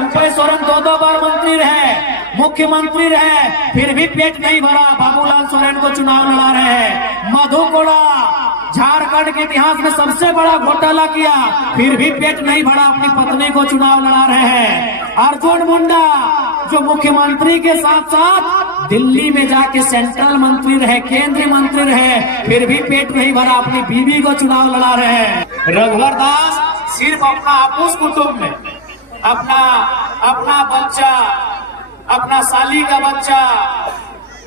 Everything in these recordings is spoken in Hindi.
चंपई सोरेन 2 बार मंत्री रहे, मुख्यमंत्री रहे, फिर भी पेट नहीं भरा। बाबूलाल सोरेन को चुनाव लड़ा रहे हैं। मधु कोड़ा झारखंड के इतिहास में सबसे बड़ा घोटाला किया, फिर भी पेट नहीं भरा, अपनी पत्नी को चुनाव लड़ा रहे हैं। अर्जुन मुंडा जो मुख्यमंत्री के साथ साथ दिल्ली में जाके सेंट्रल मंत्री रहे, केंद्रीय मंत्री रहे, फिर भी पेट नहीं भरा, अपनी बीवी को चुनाव लड़ा रहे हैं। रघुवर दास सिर्फ अपना आपूस कुटुंब में अपना बच्चा, अपना साली का बच्चा,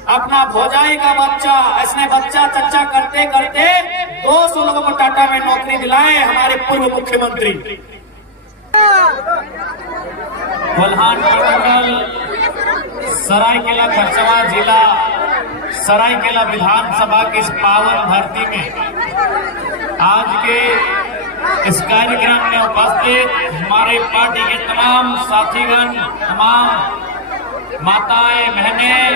अपना भौजाई का बच्चा, ऐसे बच्चा चच्चा करते करते 200 लोगों को टाटा में नौकरी दिलाए हमारे पूर्व मुख्यमंत्री। कोल्हान मंडल सरायकेला खरसावां जिला सरायकेला विधानसभा की इस पावन धरती में आज के इस कार्यक्रम में उपस्थित हमारे पार्टी के तमाम साथीगण, तमाम माताएं, बहनें,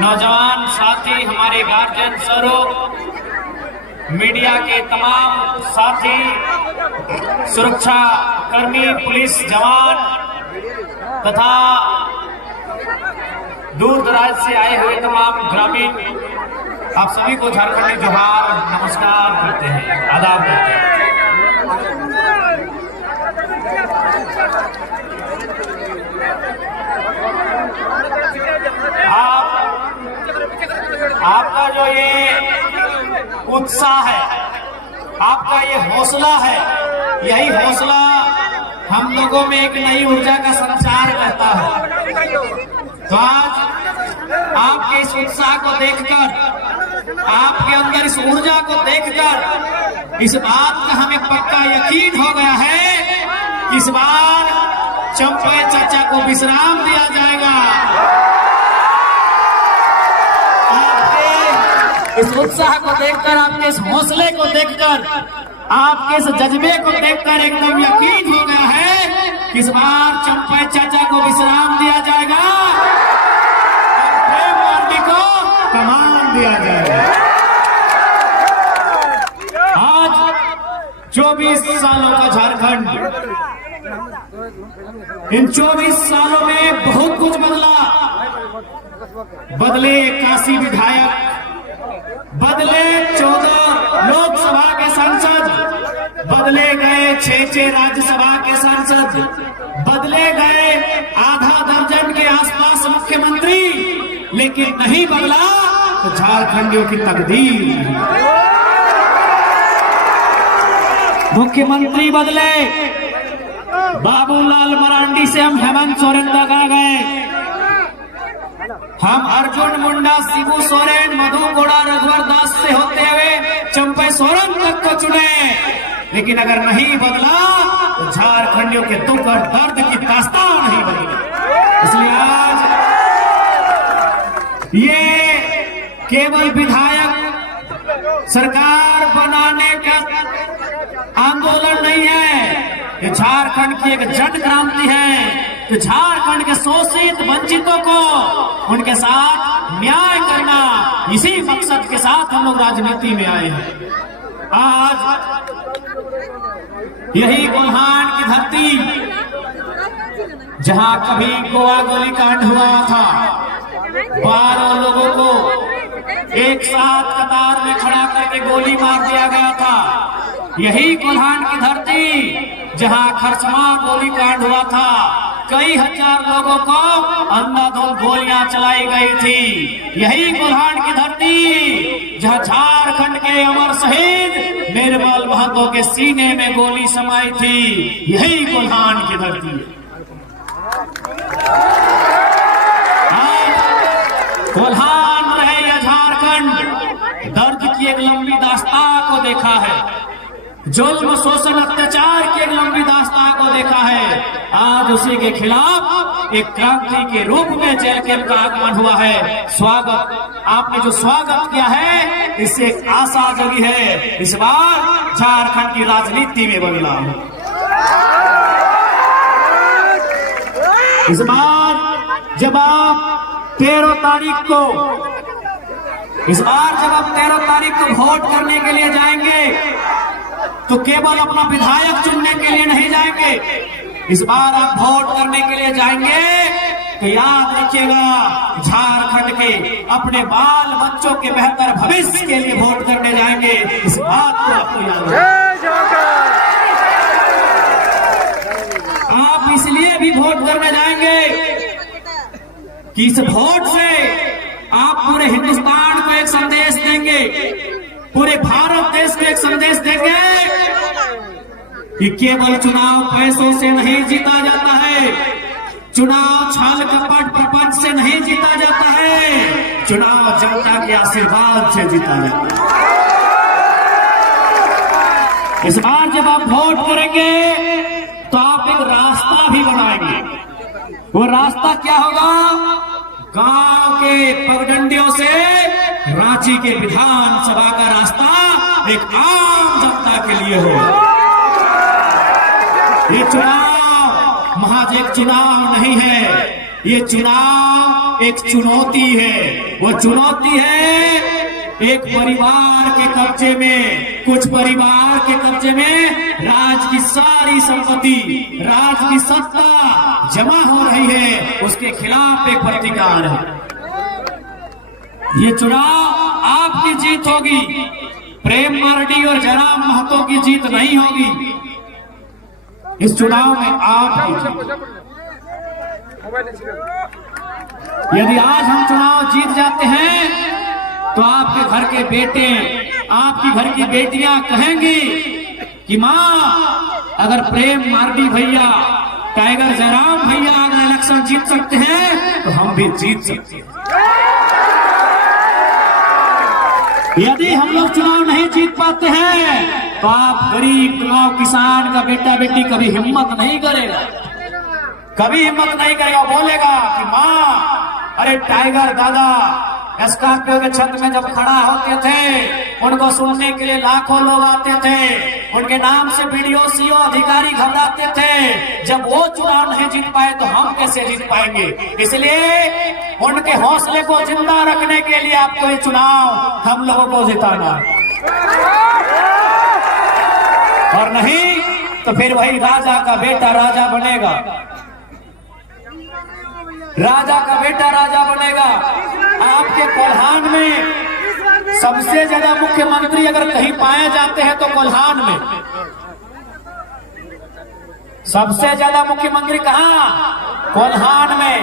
नौजवान साथी, हमारे गार्जियन स्वरूप, मीडिया के तमाम साथी, सुरक्षा कर्मी, पुलिस जवान तथा दूर दराज से आए हुए तमाम ग्रामीण, आप सभी को झारखंडी जोहार, नमस्कार करते हैं, आदाब करते हैं। आपका जो ये उत्साह है, आपका ये हौसला है, यही हौसला हम लोगों में एक नई ऊर्जा का संचार करता है। तो आज आपके इस उत्साह को देखकर, आपके अंदर इस ऊर्जा को देखकर इस बात का हमें पक्का यकीन हो गया है कि इस बार चंपई चाचा को विश्राम दिया जाएगा। आपके इस उत्साह को देखकर, आपके इस हौसले को देखकर, आपके इस जज्बे को देखकर एकदम यकीन हो गया है कि इस बार चंपई चाचा को विश्राम दिया जाएगा और प्रेम पार्टी को कमान दिया जाएगा। आज 24 सालों का झारखंड, इन 24 सालों में बहुत कुछ बदला। बदले 81 विधायक, बदले 14 लोकसभा के सांसद, बदले गए 6 राज्यसभा के सांसद, बदले गए आधा दर्जन के आसपास मुख्यमंत्री, लेकिन नहीं बदला तो झारखंडियों की तकदीर। मुख्यमंत्री बदले, बाबूलाल मरांडी से हम हेमंत सोरेन तक आ गए, हम अर्जुन मुंडा, शिबू सोरेन, मधु कोड़ा, रघुवर दास से होते हुए चंपई सोरेन तक को चुने, लेकिन अगर नहीं बदला तो झारखंडियों के दुख और दर्द की दास्तान नहीं बदली। इसलिए आज ये केवल विधायक सरकार बनाने का आंदोलन नहीं है, ये झारखंड की एक जन क्रांति है। तो झारखंड के शोषित वंचितों को उनके साथ न्याय करना, इसी मकसद के साथ हम लोग राजनीति में आए हैं। आज यही कोल्हान की धरती, जहां कभी गोवा गोलीकांड हुआ था, 12 लोगों को एक साथ कतार में खड़ा करके गोली मार दिया गया था, यही कोल्हान की धरती जहां खरसावां गोलीकांड हुआ था, कई हजार लोगों को अंधाधुंध गोलियां चलाई गई थी, यही कोल्हान की धरती जहां झारखंड के अमर शहीद निर्मल महतो के सीने में गोली समाई थी, यही कोल्हान की धरती है। कोल्हान रहे या झारखंड, दर्द की एक लंबी दास्तां को देखा है, जुल्म शोषण अत्याचार की एक लंबी दास्तां को देखा है। आज उसी के खिलाफ एक क्रांति के रूप में जेल कैंप का आगमन हुआ है। स्वागत, आपने जो स्वागत किया है, इससे एक आशा जगी है, इस बार झारखंड की राजनीति में बदलाव। इस बार जब आप 13 तारीख को, इस बार जब आप 13 तारीख को वोट करने के लिए जाएंगे तो केवल अपना विधायक चुनने के लिए नहीं जाएंगे, इस बार आप वोट करने के लिए जाएंगे तो याद रखिएगा, झारखंड के अपने बाल बच्चों के बेहतर भविष्य के लिए वोट करने जाएंगे। इस बात को आपको याद रखना। आप इसलिए भी वोट करने जाएंगे कि इस वोट से आप पूरे हिंदुस्तान को एक संदेश देंगे, पूरे भारत देश को एक संदेश देंगे कि केवल चुनाव पैसों से नहीं जीता जाता है, चुनाव छल कपट प्रपंच से नहीं जीता जाता है, चुनाव जनता के आशीर्वाद से जीता जाता है। इस बार जब आप वोट करेंगे तो आप एक रास्ता भी बनाएंगे। वो रास्ता क्या होगा? गांव के पगडंडियों से रांची के विधानसभा का रास्ता एक आम जनता के लिए होगा। ये चुनाव महज एक चुनाव नहीं है, ये चुनाव एक चुनौती है। वो चुनौती है एक परिवार के कब्जे में, कुछ परिवार के कब्जे में राज की सारी संपत्ति, राज की सत्ता जमा हो रही है, उसके खिलाफ एक प्रतिकार है। ये चुनाव आपकी जीत होगी, प्रेम मार्डी और जयराम महतो की जीत नहीं होगी। इस चुनाव में आपकी जीत। यदि आज हम चुनाव जीत जाते हैं तो आपके घर के बेटे, आपकी घर की बेटियां कहेंगी कि माँ, अगर प्रेम मार्डी भैया, टाइगर जयराम भैया अगर इलेक्शन जीत सकते हैं तो हम भी जीत सकते हैं। यदि हम लोग चुनाव नहीं जीत पाते हैं तो आप गरीब गांव किसान का बेटा बेटी कभी हिम्मत नहीं करेगा, कभी हिम्मत नहीं करेगा। बोलेगा कि माँ, अरे टाइगर दादा स्कॉर्पियो के छत में जब खड़ा होते थे, उनको सुनने के लिए लाखों लोग आते थे, उनके नाम से वीडियो सीओ अधिकारी घबराते थे। जब वो चुनाव नहीं जीत पाए तो हम कैसे जीत पाएंगे? इसलिए उनके हौसले को जिंदा रखने के लिए आपको ये चुनाव हम लोगों को जिताना, और नहीं तो फिर वही राजा का बेटा राजा बनेगा, राजा का बेटा राजा बनेगा। आपके कोल्हान में सबसे ज्यादा मुख्यमंत्री अगर कहीं पाए जाते हैं तो कोल्हान में सबसे ज्यादा मुख्यमंत्री कहां? कोल्हान में।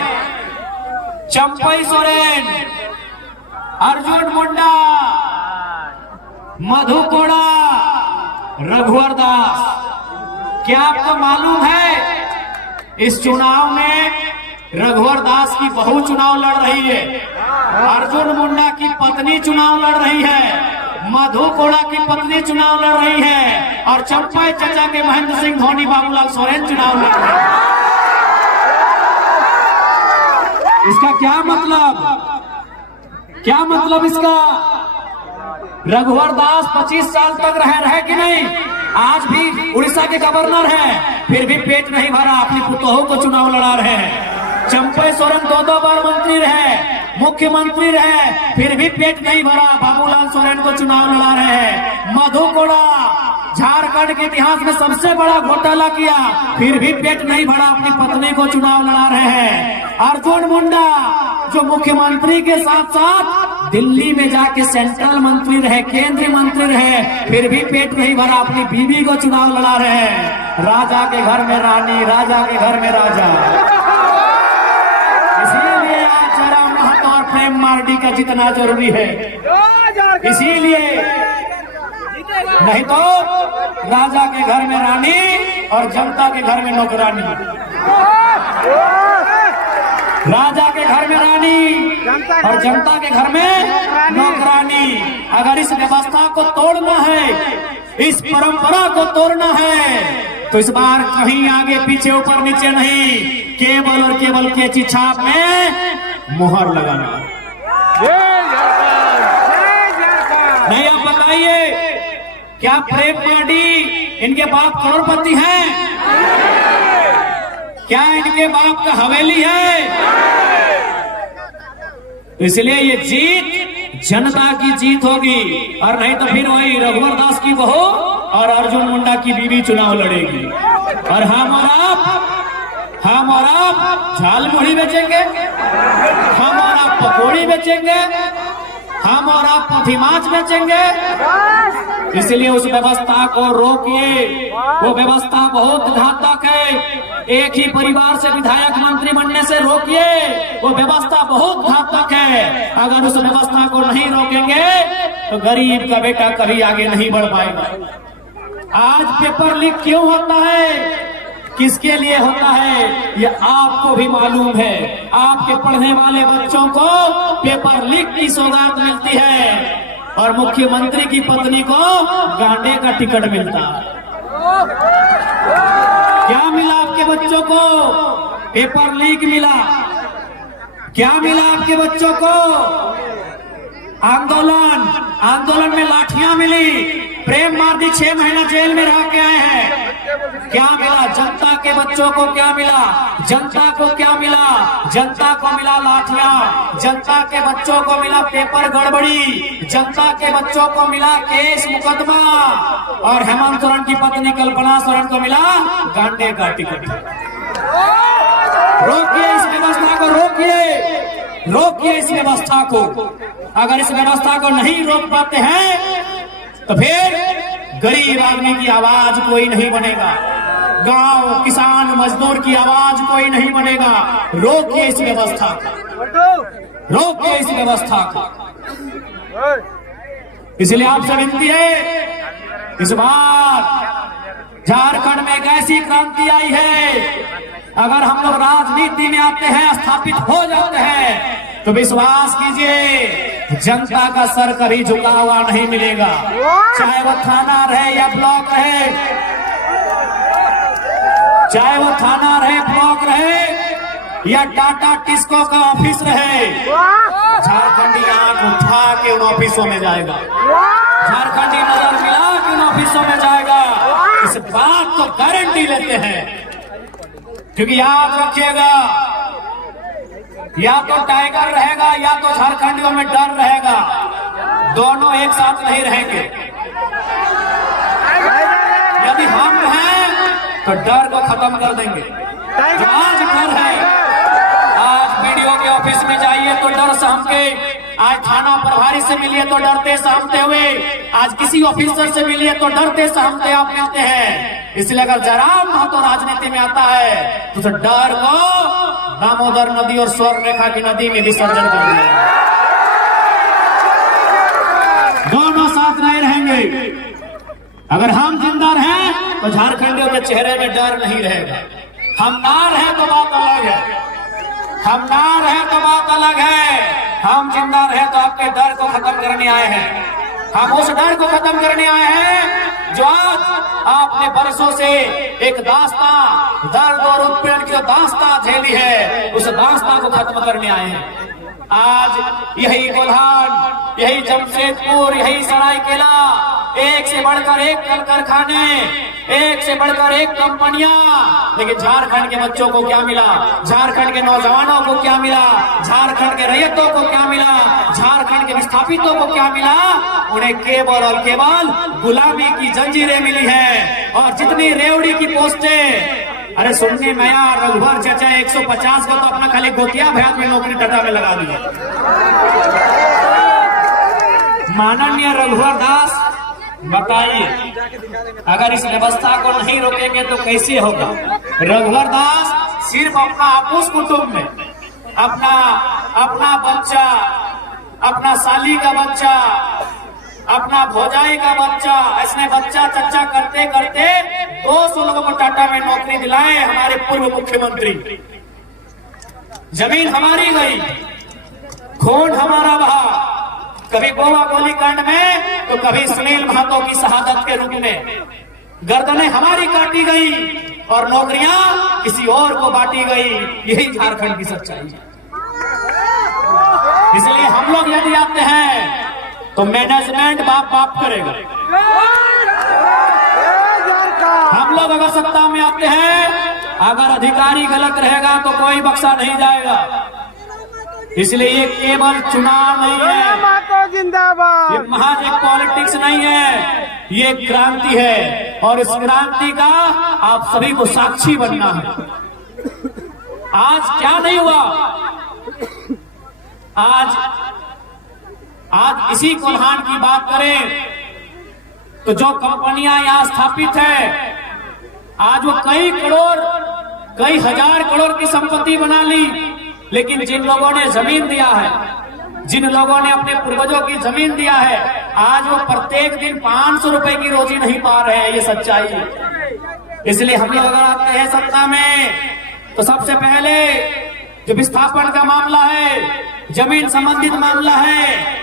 चंपई सोरेन, अर्जुन मुंडा, मधु कोड़ा, रघुवर दास। क्या आपको मालूम है इस चुनाव में रघुवर दास की बहू चुनाव लड़ रही है, अर्जुन मुंडा की पत्नी चुनाव लड़ रही है, मधु कोड़ा की पत्नी चुनाव लड़ रही है, और चंपई चचा के महेंद्र सिंह धोनी बाबूलाल सोरेन चुनाव लड़ रहे हैं। इसका क्या मतलब? क्या मतलब इसका? रघुवर दास 25 साल तक रहे कि नहीं? आज भी उड़ीसा के गवर्नर हैं, फिर भी पेट नहीं भरा, अपनी पुतोहू को चुनाव लड़ा रहे हैं। चंपई सोरेन 2 बार मंत्री रहे, मुख्यमंत्री रहे, फिर भी पेट नहीं भरा, बाबूलाल सोरेन को चुनाव लड़ा रहे हैं। मधु कोड़ा झारखंड के इतिहास में सबसे बड़ा घोटाला किया, फिर भी पेट नहीं भरा, अपनी पत्नी को चुनाव लड़ा रहे हैं। अर्जुन मुंडा जो मुख्यमंत्री के साथ साथ दिल्ली में जाके सेंट्रल मंत्री रहे, केंद्रीय मंत्री रहे, फिर भी पेट नहीं भरा, अपनी बीवी को चुनाव लड़ा रहे हैं। राजा के घर में रानी, राजा के घर में राजा। इसीलिए आज जयराम महतो और प्रेम मार्डी का जितना जरूरी है, इसीलिए नहीं तो राजा के घर में रानी और जनता के घर में नौकरानी। राजा के घर में रानी और जनता के घर में नौकरानी। अगर इस व्यवस्था को तोड़ना है, इस परंपरा को तोड़ना है, तो इस बार कहीं आगे पीछे ऊपर नीचे नहीं, केवल और केवल कैंची छाप में मुहर लगाना। नहीं, आप बताइए, क्या प्रेम मार्डी इनके बाप करोड़पति हैं? क्या इनके बाप का हवेली है? इसलिए ये जीत जनता की जीत होगी, और नहीं तो फिर वही रघुवर दास की बहू और अर्जुन मुंडा की बीवी चुनाव लड़ेगी, और हम और आप झालमुड़ी बेचेंगे, हम और आप पकौड़ी बेचेंगे, हम और आप पथिमाच बेचेंगे। इसलिए उस व्यवस्था को रोकिए, वो व्यवस्था बहुत घातक है। एक ही परिवार से विधायक मंत्री बनने से रोकिए, वो व्यवस्था बहुत घातक है। अगर उस व्यवस्था को नहीं रोकेंगे तो गरीब का बेटा कभी आगे नहीं बढ़ पाएगा। आज पेपर लीक क्यों होता है, किसके लिए होता है, ये आपको भी मालूम है। आपके पढ़ने वाले बच्चों को पेपर लीक की सौगात मिलती है और मुख्यमंत्री की पत्नी को गांडे का टिकट मिलता है। क्या मिला आपके बच्चों को, पेपर लीक मिला। क्या मिला आपके बच्चों को, आंदोलन में लाठियां मिली, प्रेम मार्दी 6 महीना जेल में रह के आए हैं। क्या मिला जनता के बच्चों को, क्या मिला जनता को, क्या मिला जनता को, मिला लाठियां। जनता के बच्चों को मिला पेपर गड़बड़ी, जनता के बच्चों को मिला केस मुकदमा, और हेमंत सोरेन की पत्नी कल्पना सोरेन को मिला गांडे का टिकट। रोकिए इस व्यवस्था को, रोकिए इस व्यवस्था को। अगर इस व्यवस्था को नहीं रोक पाते हैं तो फिर गरीब आदमी की आवाज कोई नहीं बनेगा, गांव किसान मजदूर की आवाज कोई नहीं बनेगा। रोकिए इस व्यवस्था को, रोकिए इस व्यवस्था को। इसलिए आपसे विनती है, इस बार झारखंड में एक ऐसी क्रांति आई है, अगर हम लोग राजनीति में आते हैं, स्थापित हो जाते हैं, तो विश्वास कीजिए जनता का सर कभी झुका हुआ नहीं मिलेगा। चाहे वो थाना रहे या ब्लॉक रहे, चाहे वो थाना रहे, ब्लॉक रहे या टाटा टिस्को का ऑफिस रहे, झारखंडी आंख उठा के उन ऑफिसों में जाएगा, झारखंडी नजर मिला के उन ऑफिसों में जाएगा। इस बात को गारंटी लेते हैं, क्योंकि याद रखिएगा, या तो टाइगर रहेगा या तो झारखंडियों में डर रहेगा, दोनों एक साथ नहीं रहेंगे। यदि हम हैं तो डर को खत्म कर देंगे। जो आज डर है, आज वीडियो के ऑफिस में जाइए तो डर सहम के, आज थाना प्रभारी से मिलिए तो डरते सहमते हुए, आज किसी ऑफिसर से मिलिए तो डरते सहमते आप मिलते हैं। इसलिए अगर जयराम महतो राजनीति में आता है तो उस डर को दामोदर नदी और स्वर्ण रेखा की नदी में विसर्जन कर दिया। दोनों साथ नहीं रहेंगे। अगर हम जिंदा रहें तो झारखंडियों के चेहरे में डर नहीं रहेगा। हम ना रहे तो बात अलग है, हम ना रहे तो बात अलग है। हम जिंदा रहे तो आपके डर को खत्म करने आए हैं। हम उस डर को खत्म करने आए हैं जो आज आपने बरसों से एक दास्ता, दर्द और उत्पीड़न की जो दास्ता झेली है, उस दास्ता को खत्म करने आए हैं। आज यही कोल्हान, यही जमशेदपुर, यही सरायकेला, एक से बढ़कर एक कल कारखाने, एक से बढ़कर एक कंपनियां, लेकिन झारखंड के बच्चों को क्या मिला, झारखंड के नौजवानों को क्या मिला, झारखंड के रैयतों को क्या मिला, झारखंड के विस्थापितों को क्या मिला? उन्हें केवल और केवल गुलामी की जंजीरें मिली है। और जितनी रेवड़ी की पोस्टें, अरे सुनने में आया रघुवर चाचा 150 को तो अपना खाली गोतिया भयात में नौकरी टाटा में लगा दिया। माननीय रघुवर दास, बताइए, अगर इस व्यवस्था को नहीं रोकेंगे तो कैसे होगा? रघुवर दास सिर्फ अपना आपूस कुटुंब में अपना बच्चा, अपना साली का बच्चा, अपना भौजाई का बच्चा, ऐसे बच्चा चच्चा करते करते 200 लोगों को टाटा में नौकरी दिलाए हमारे पूर्व मुख्यमंत्री। जमीन हमारी गई, खून हमारा बहा, कभी गोवा गोलीकांड में तो कभी सुनील महतो की शहादत के रूप में गर्दनें हमारी काटी गई और नौकरियां किसी और को बांटी गई। यही झारखंड की सच्चाई है। इसलिए हम लोग यदि आते हैं तो मैनेजमेंट बाप बाप करेगा। हम लोग अगर सत्ता में आते हैं, अगर अधिकारी गलत रहेगा तो कोई बख्शा नहीं जाएगा। इसलिए ये केवल चुनाव नहीं है, माता जिंदाबाद। ये महज एक पॉलिटिक्स नहीं है, ये क्रांति है और इस क्रांति का आप सभी को साक्षी बनना है। आज क्या नहीं हुआ, आज इसी कोल्हान की बात करें तो जो कंपनियां यहां स्थापित है, आज वो कई हजार करोड़ की संपत्ति बना ली, लेकिन जिन लोगों ने जमीन दिया है, जिन लोगों ने अपने पूर्वजों की जमीन दिया है, आज वो प्रत्येक दिन 500 रुपए की रोजी नहीं पा रहे हैं। ये सच्चाई है। इसलिए हम लोग अगर आते हैं सत्ता में तो सबसे पहले जो विस्थापन का मामला है, जमीन संबंधित मामला है,